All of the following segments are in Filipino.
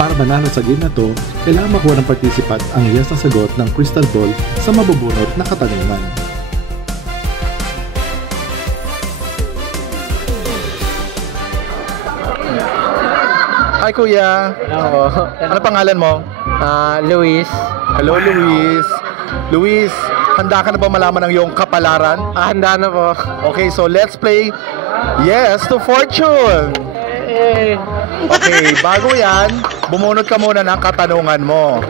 Para manalo sa game na to, kailangan makuha ng participant ang yes na sagot ng crystal ball sa mabubunot na katanungan. Hi Kuya! Hello. Ano pangalan mo? Luis. Hello Luis! Luis, handa ka na ba malaman ang iyong kapalaran? Handa na po. Okay, so let's play Yes to Fortune! Okay, bago yan, bumunot ka muna ng katanungan mo.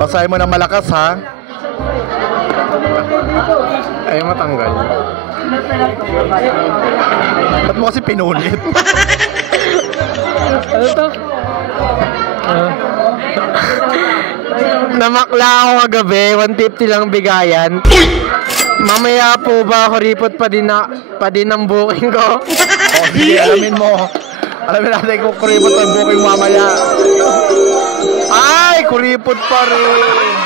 Basahin mo ng malakas ha. Ay, matanggal. Ba't mo kasi pinunit? Ano to? Namakla ako kagabi, 150 lang bigayan. Mamaya po ba kuripot pa din ang booking ko? O sige, alamin mo. Alamin natin kung kuripot ang booking mamaya. Ay, kuripot pa rin.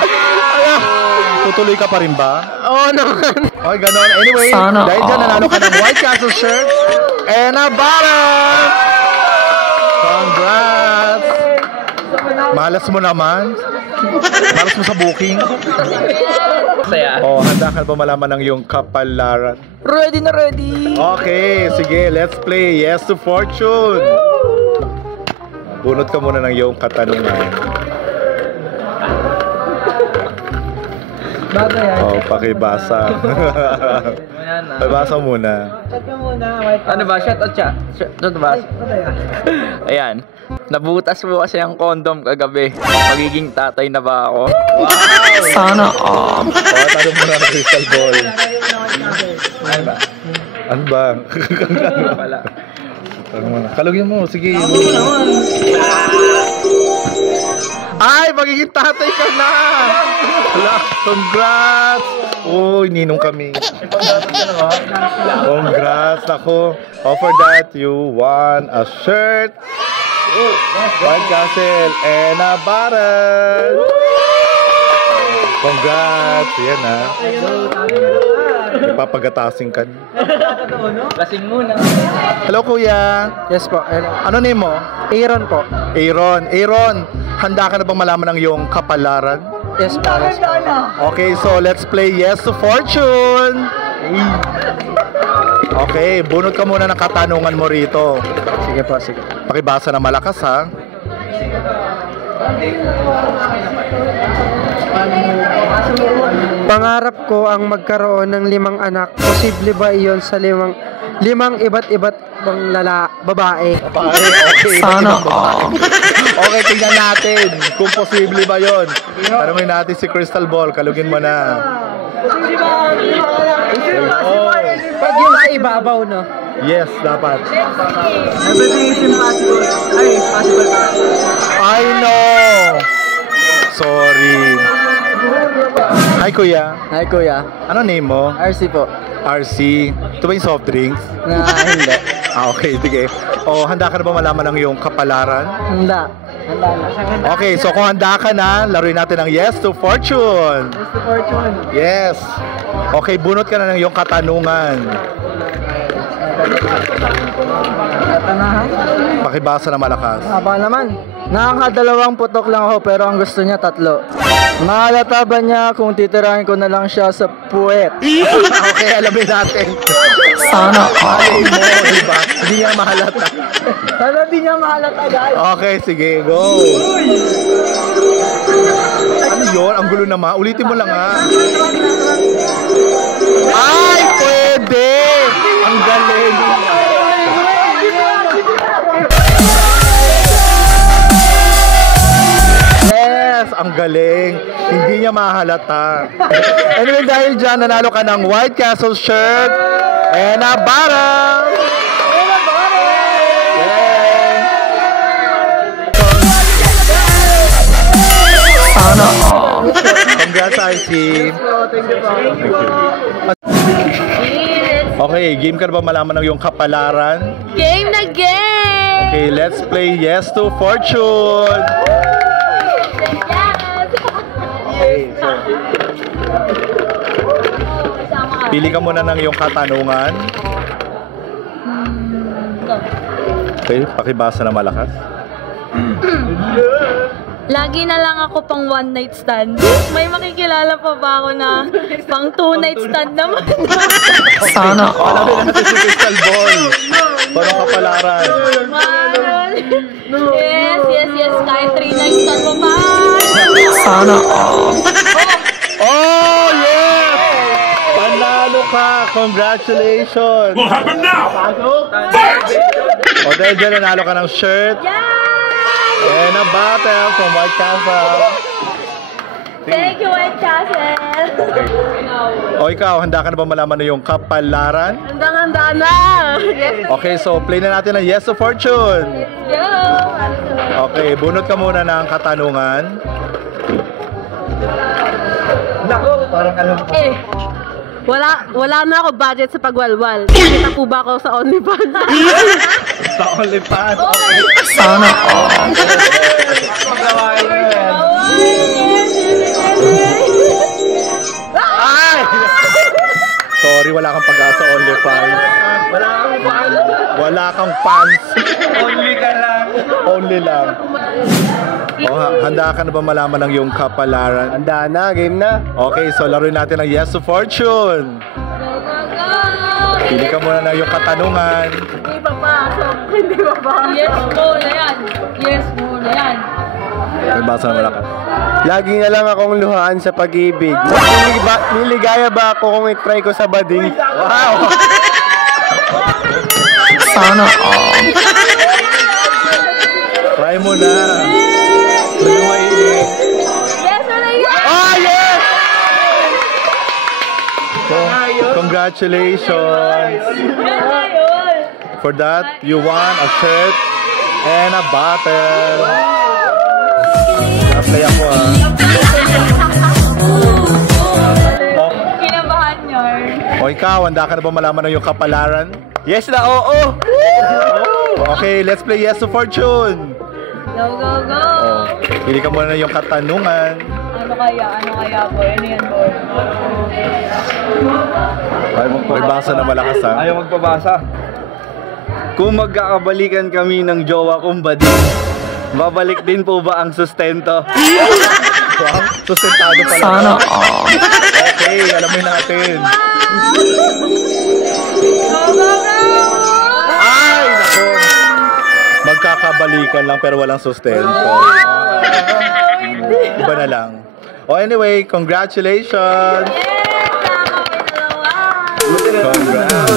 Tutuloy ka pa rin ba? Oo naman. Okay, ganon. Anyway, dahil dyan nanalo ka ng White Castle shirt and a bottle. Congrats! Malas mo naman. Malas mo sa booking. Saya. Oh, handa ka ba malaman ng iyong kapalaran? Ready na ready. Okay, sige, let's play Yes to Fortune. Bunot ka muna ng iyong katanungan. Bago yan. Oh, pakibasa. Pakibasa muna. Chat ka muna. Ano ba? Shot o chat? Shot ba? Ayan. Nabutas mo kasi ang condom kagabi. Magiging tatay na ba ako? Wow! Sana all. Oh, tanong mo na ng crystal ball. Ano ba? Ano ba? Wala. Tanong mo na. Kalugin mo, sige. Ay, magiging tatay ka na! Wala, congrats! Uy, ninong kami. Congrats, ako. Oh, for that, you won a shirt, White Castle, and a bottle. Congrats! Yan ha. Ipapagatasin ka. Lasing muna. Hello, Kuya. Yes po. Ano name mo? Aaron po. Aaron. Aaron, handa ka na bang malaman ang iyong kapalaran? Yes po. Yes po. Okay, so let's play Yes to Fortune. Okay, bunot ka muna ng katanungan mo rito. Sige po, sige. Pakibasa na malakas ha. Pangarap ko ang magkaroon ng 5 anak. Posible ba iyon sa limang iba't bang babae? Okay. Sana all. Okay, tingnan natin kung posible ba yon. Tanungin natin si Crystal Ball. Kalugin mo na. Pag yung sa ibabaw, no? Yes, dapat. Everything is impossible. Ay, possible pa. I know. Sorry. Hi, Kuya. Hi, kuya. Ano name mo? RC po. RC. Ito ba yung soft drinks? Na hindi. Okay, sige. O, handa ka na ba malaman ang iyong kapalaran? Handa. Handa na. Okay, so kung handa ka na, laruin natin ang Yes to Fortune. Yes to Fortune. Yes. Okay, bunot ka na ng iyong katanungan. Katanahan? Pakibasa na malakas. Haba naman. Nakakadalawang putok lang ako pero ang gusto niya 3. Mahalata ba niya kung titirahin ko na lang siya sa puwet? Okay, alamin natin. Sana all. Diba? Hindi niya mahalata. Sana di niya mahalata, guys. Okay, sige, go. Ano yun? Ang gulo naman. Ulitin mo lang ha. Ay, pwede! Ang galing. Yes, ang galing. Hindi niya mahalata. Anyway, dahil dyan, nanalo ka ng White Castle shirt and a bottle. Sana all. Congrats, RC. Okay, game ka na ba malaman ng iyong kapalaran? Game na game! Okay, let's play Yes to Fortune. Okay, so pili ka muna ng iyong katanungan. Okay, pakibasa na malakas. Lagi na lang ako pang one night stand. May makikilala pa ba ako na pang two night stand naman? Sana Alamin natin si Crystal Ball. Parang kapalaran. Yes. Kahit three night stand mo pa. Sana Oh, yes! Panalo ka! Congratulations! Will happen now! O dahil dyan, nanalo ka ng shirt and a bottle from White Castle. Thank you, White Castle. O ikaw, handa ka na ba malaman na yung kapalaran? Handang-handa na. Yes, Okay, so play na natin ang Yes to Fortune. yo. Okay, bunot ka muna ng katanungan. Wala na ako budget sa pagwalwal. Kita po ba ako sa OnlyFans? Sa OnlyFans. Okay. Sana Ay! Sorry, wala kang pag-asa OnlyFans. Wala kang fans. Only lang. O, handa ka na ba malaman ng iyong kapalaran? Handa na, game na. Okay, so laruin natin ang Yes to Fortune. Pili ka muna ng iyong katanungan. Hindi pa pasok. Hindi pa pasok. Yes muna yan. Yes muna yan. May basa na malakas. Lagi na lang akong luhaan sa pag-ibig. Niligaya ba ako kung i-try ko sa bading? Wow! Sana Try mo na. Tuloy mo mainit. Yes muna yan. Oh, yes! Congratulations! Ganda yun. For that, you won a shirt and a bottle. Apply ako Kinabahan yun. O ikaw, handa ka na ba malaman ng iyong kapalaran? Yes na, oo! Okay, let's play Yes to Fortune. Go. Oh, pili ka muna ng iyong katanungan. Ano kaya boy? Ano yan boy? May basa na malakas ha. Ayaw magpabasa. Kung magkakabalikan kami ng jowa kong bading, babalik din po ba ang sustento? Wow, sustentado pala. Sana Okay, alamin natin. Ay, nako. Magkakabalikan lang pero walang sustento. Iba na lang. Oh, anyway, congratulations. Yes! Tama kami dalawa. Congrats.